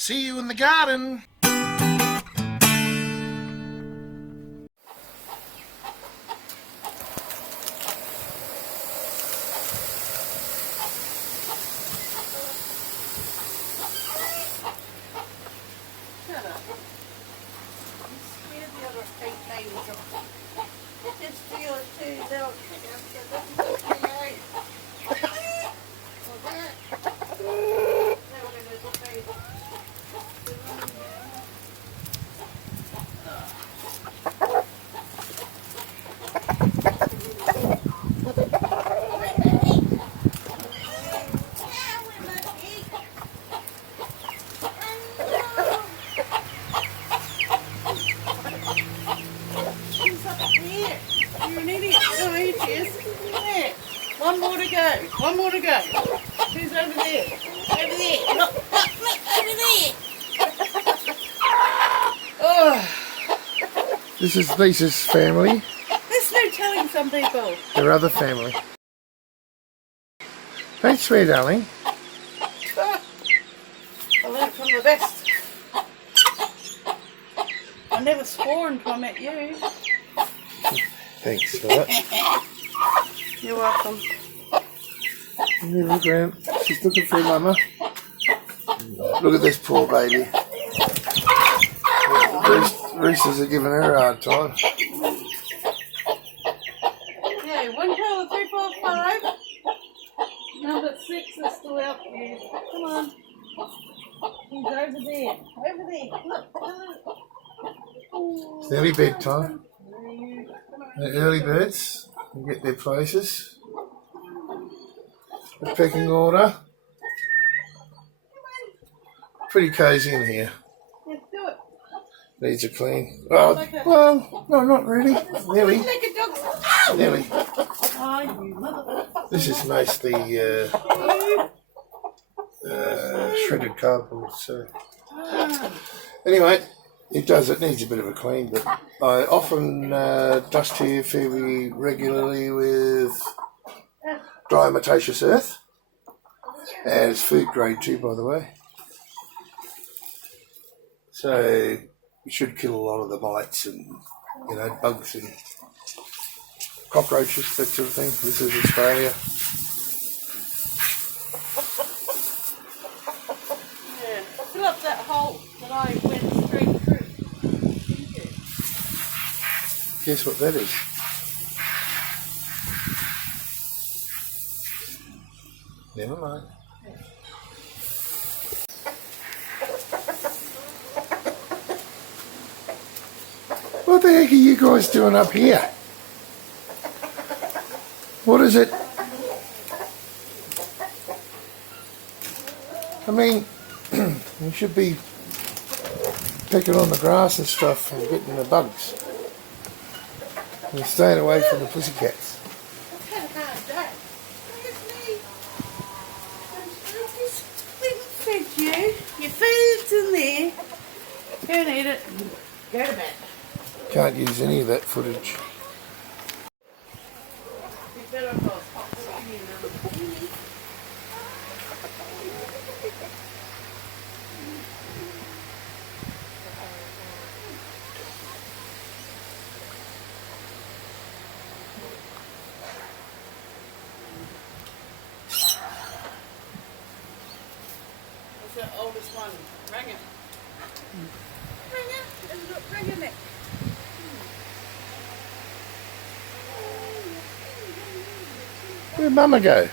See you in the garden. Shut up. You scared the other eight babies off. Just feel it too. They'll kick us. You're an idiot. Oh, here she is. There. One more to go. One more to go. Who's over there? Over there. Look, over there. Oh, This is Lisa's family, there's no telling some people. their other family. Don't swear, darling. Ah, I learned from the best. I never swore until I met you. Thanks for that. You're welcome. Little Grant, she's looking for her mama. Look at this poor baby. Roosters are giving her a hard time. Yeah, 1, 2, 3, 4, 5. Number 6 is still out there. Come on. He's over there. Over there. Look. It's nearly bedtime. The early birds can get their places. The pecking order. Pretty cosy in here. Yeah, do it. Needs a clean. Oh, well, no, not really. Nearly. Like a dog. Nearly. Oh, you motherfucker. This is mostly shredded cardboard. So anyway, it needs a bit of a clean, but I often dust here fairly regularly with dry mataceous earth, and it's food grade too, by the way. So you should kill a lot of the mites and bugs and cockroaches, that sort of thing. This is Australia. Yeah. Fill up that hole that I went straight through. Thank you. Guess what that is? Never mind. What the heck are you guys doing up here? What is it? I mean, you should be picking on the grass and stuff and getting the bugs. And staying away from the pussycats. I've had a hard day. Look at me. We fed you. Your food's in there. Go and eat it. Go to bed. Can't use any of that footage. You better have got hot skinny now. What's the oldest one? Ring it. Ring it. Ring your neck. Where'd Mama go?